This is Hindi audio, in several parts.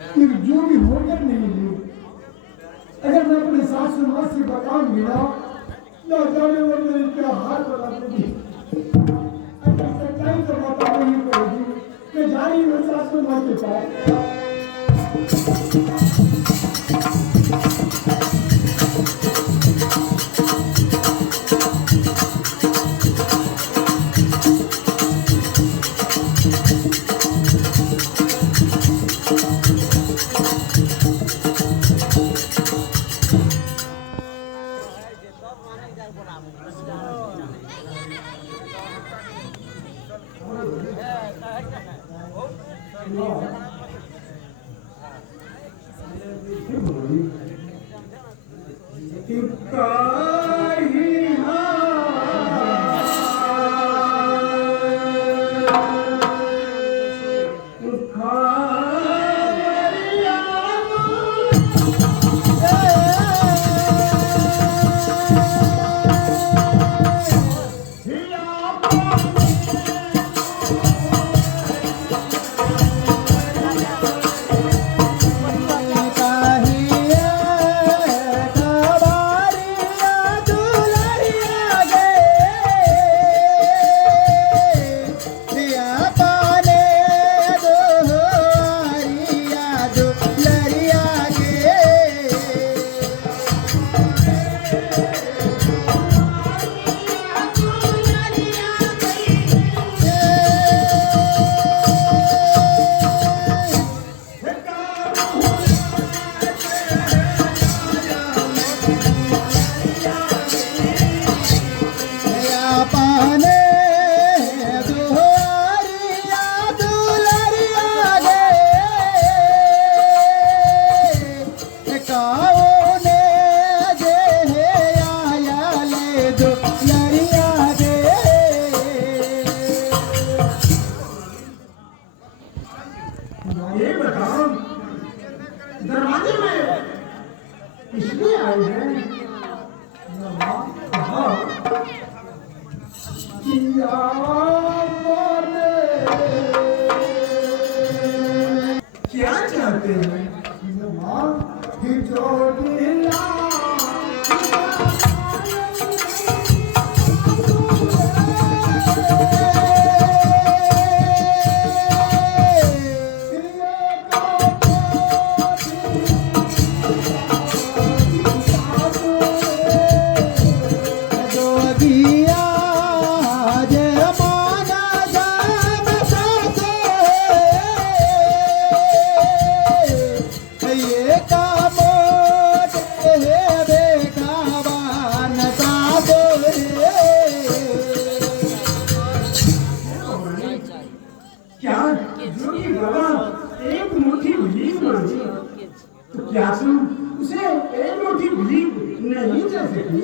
फिर जो भी होकर नहीं है, अगर मैं अपने सासू माँ से बताऊंगी ना, ना जाने वो मेरी क्या हाल बता देगी। अगर सच्चाई तो बता नहीं पड़ेगी, मैं जानी मैं सासू माँ के पास। ये बताओ, दरवाजे में इसलिए आए हैं क्या चाहते हैं? एक मुट्ठी भीख मांगी तो क्या तुम उसे एक मुट्ठी भीख नहीं दे सकी?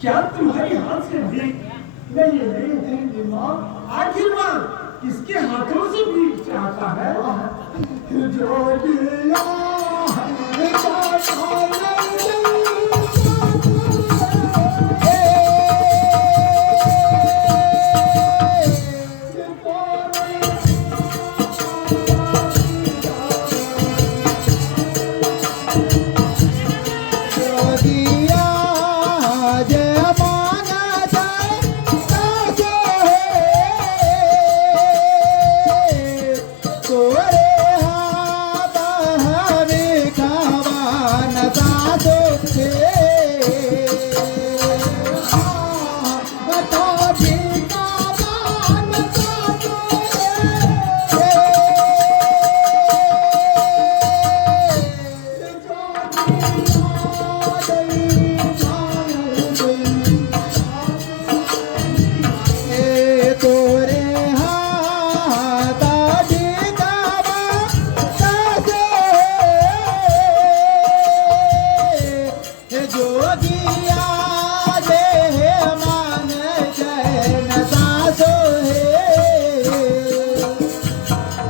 क्या तुम्हारी हाथ से भीख नहीं देंगे माँ? आखिर माँ किसके हाथों से भीख चाहता है? जो दिया जोगिया जे मन चैन सासो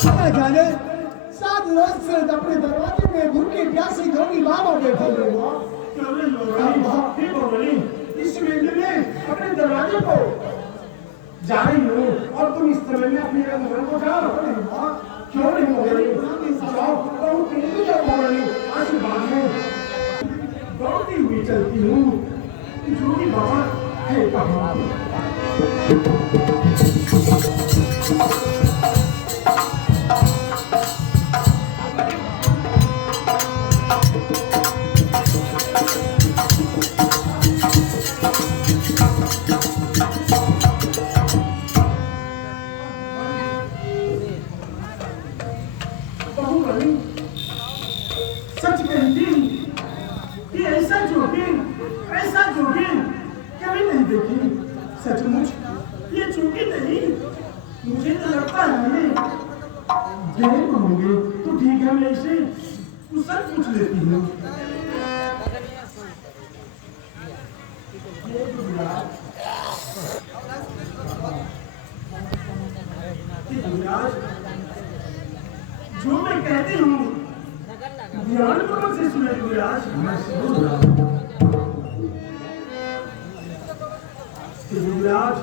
क्या जाने 7 वर्ष से अपने दरवाजे में भूखी प्यासी जोगी बाबा बैठे हुए माँ ठीक हो गई इस महीने में अपने दरवाजे को जा रही हूँ और तुम इस समय में अपने घर को जाओ माँ क्यों नहीं हो गई जाओ बहुत तेजी से हो रही आशीर्वाद में दौड़ती हुई चलती हूँ जोगी बाबा है कहाँ सच कहती कि ऐसा जोगी कभी नहीं देखी सचमुच ये जोगी नहीं मुझे तो लगता है जय होंगे तो ठीक है मैं इसे कुशल पूछ लेती हूँ जो मैं कहती हूँ ध्यानपूर्वक से सुने विराज विराज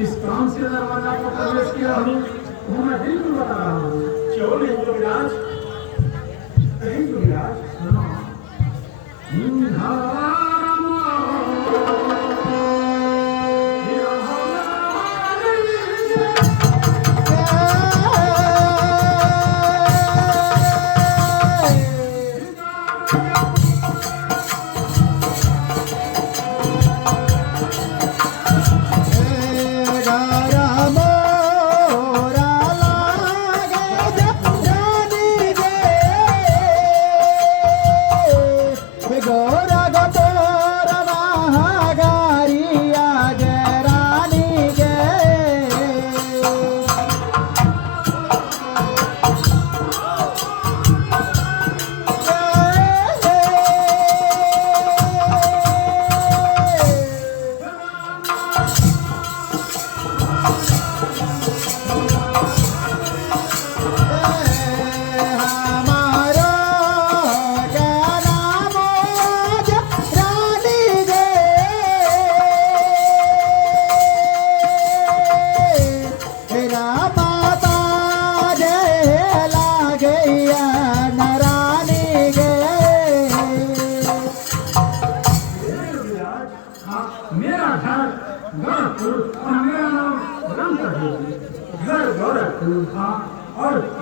इस काम से दरवाजा को प्रवेश किया हूँ वो मैं बिल्कुल बता रहा हूँ क्यों नहीं तो विराज कहीं तो विराज सुनो राम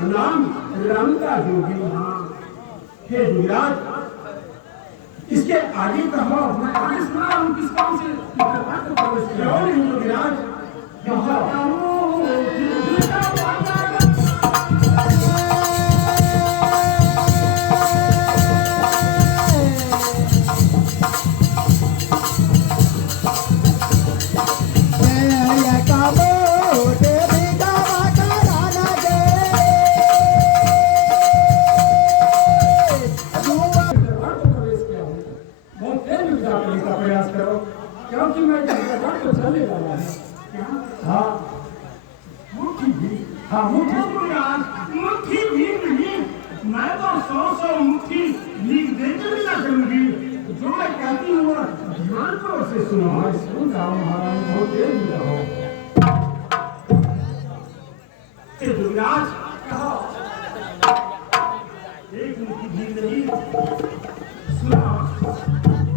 नाम रंगा जोगी। हाँ हे युवराज, इसके आगे कहो। मैं आगे सुना हूँ किस काम से क्यों नहीं युवराज? प्रयास करो क्योंकि मैं दरबार को चलने वाला हूँ। हाँ मुट्ठी भी, हाँ मुट्ठी भी नहीं, मैं तो 100 मुट्ठी भीख देकर भी ना करूंगी। जो मैं कहती हूँ ध्यान को से सुनो। मैं सुन रहा हूँ महाराज, बहुत देर भी रहो। युवराज कहो एक मुट्ठी भीख नहीं, सुनो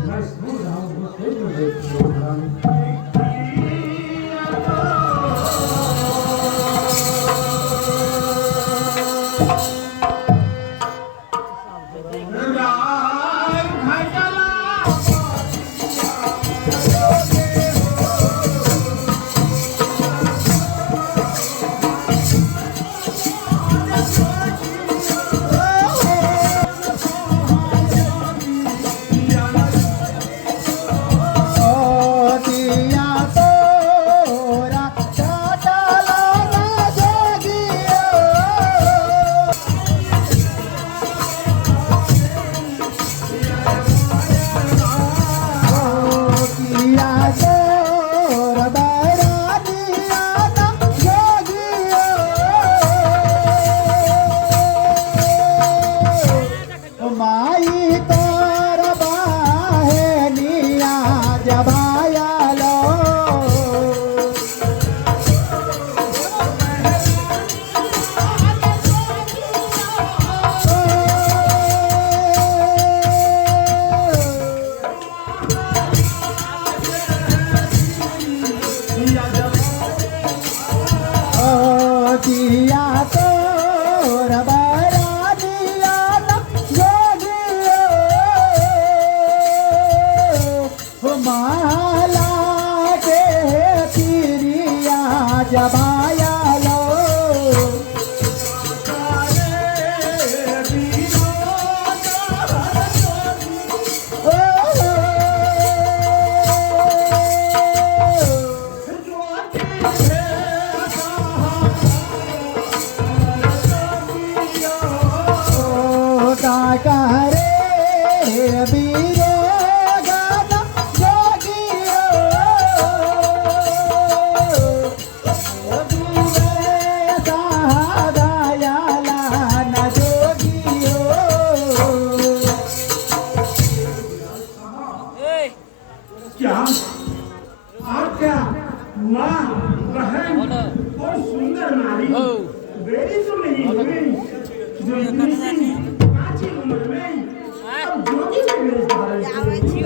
मैं सुन रहा हूँ। क्या आपका माँ बहन और सुंदर नारी बेटी तो नहीं हुई जो इतनी सी काची उम्र में अब जोगी के वेश धारण की।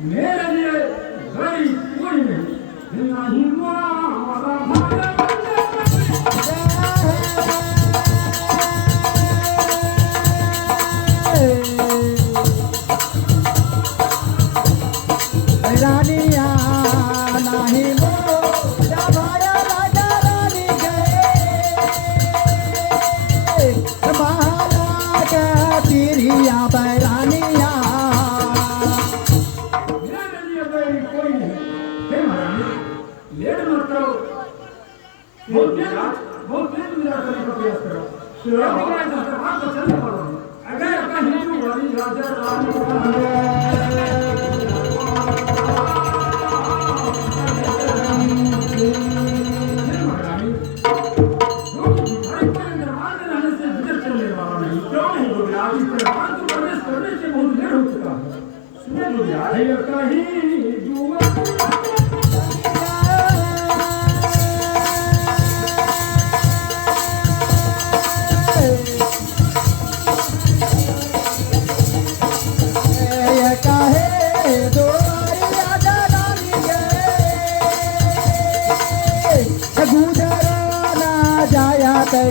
मेरे लिए गरीब कोई नहीं रानिया नहीं राजा राजा रानी गए माला का पिरिया बैरानिया कोई नहीं। हे महारानी लेट मत करो, बहुत देर मेरा करने का प्रयास करो। दरबार को चलने वाला हूँ। अगर कहीं वाली राजा रानी महारानी जो कि भिखारी के दरबार में क्यों नहीं योगराज प्रधान को प्रवेश करने से बहुत देर हो चुका है। सुने योगराज ये कहीं जुआ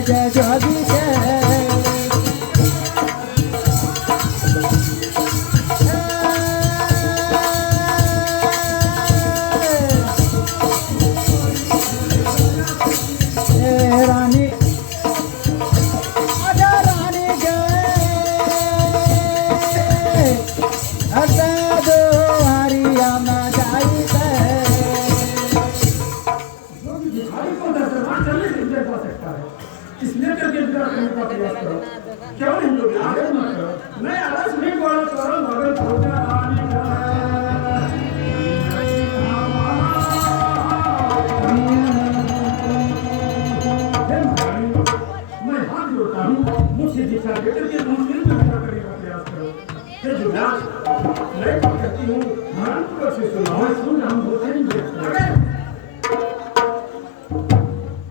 जय जोगी रानी आजा रानी दो हरिया में जाई इसलिए करके करने का प्रयास करो। क्यों नहीं लोग आगे मत करो। मैं आवाज नहीं बोल करो मगर सोचा रानी का मैं हाथ जोड़ता हूँ मुझसे दिशा देकर के तुम फिर में पूरा करने का प्रयास करो। ये जो मैं कहती हूँ ध्यान पूर्वक से सुनाओ। सुन हम बोलते नहीं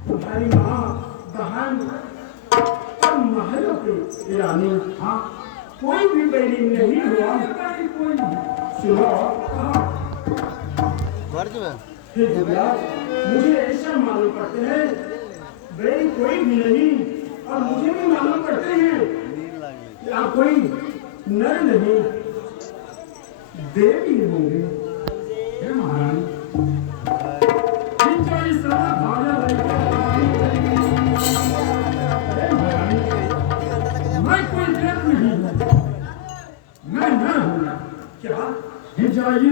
तुम्हारी माँ बहन और महलों के रानी हाँ कोई भी बैरी नहीं हुआ। कोई सुनो मुझे ऐसा मालूम करते हैं बैरी कोई भी नहीं और मुझे भी मालूम करते हैं कि आप कोई नर नहीं देवी होंगे। हे महारानी मैं कोई देव नहीं हूँ। मैं न हूँ क्या हिजाई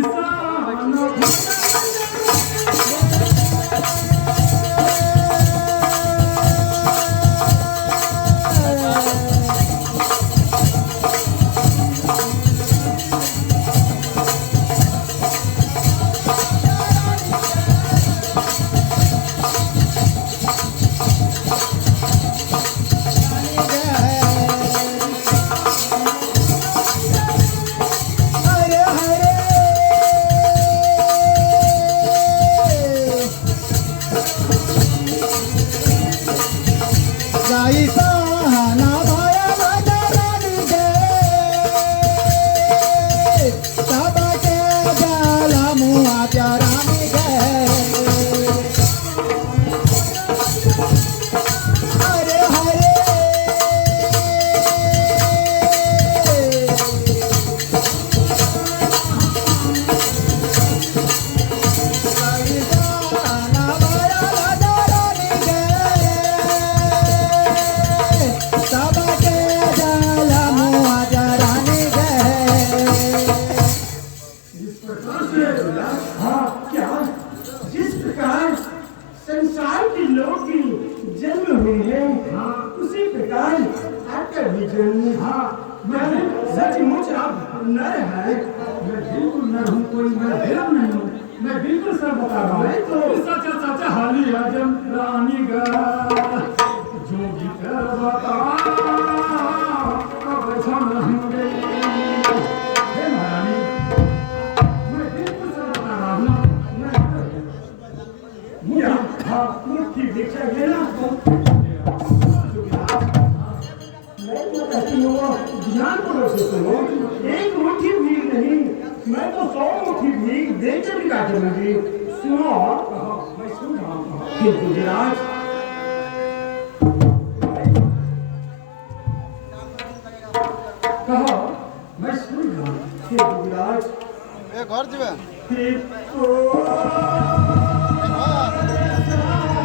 संसार के लोग की जन्म हुई है हाँ उसी प्रकार आकर भी जन्म हाँ मैं सचमुच आप नर है। मैं बिल्कुल नर हूँ कोई मैं देव नहीं हूँ। मैं बिल्कुल सर बता रहा हूँ तो सचा सचा हाली आजम रानी गा जो भी कर बता अब छन होंगे। हे महारानी मैं बिल्कुल सर बता रहा हूँ। हाँ मुट्ठी भिक्षा देना मैं तो कहती हूँ ध्यान पूर्वक से सुनो। एक मुट्ठी भीख नहीं मैं तो 100 मुट्ठी भीख देकर भी क्या करूँगी। सुनो मैं सुन रहा हूँ कि गुजरात कहो मैं सुन रहा हूँ कि गुजरात घर जी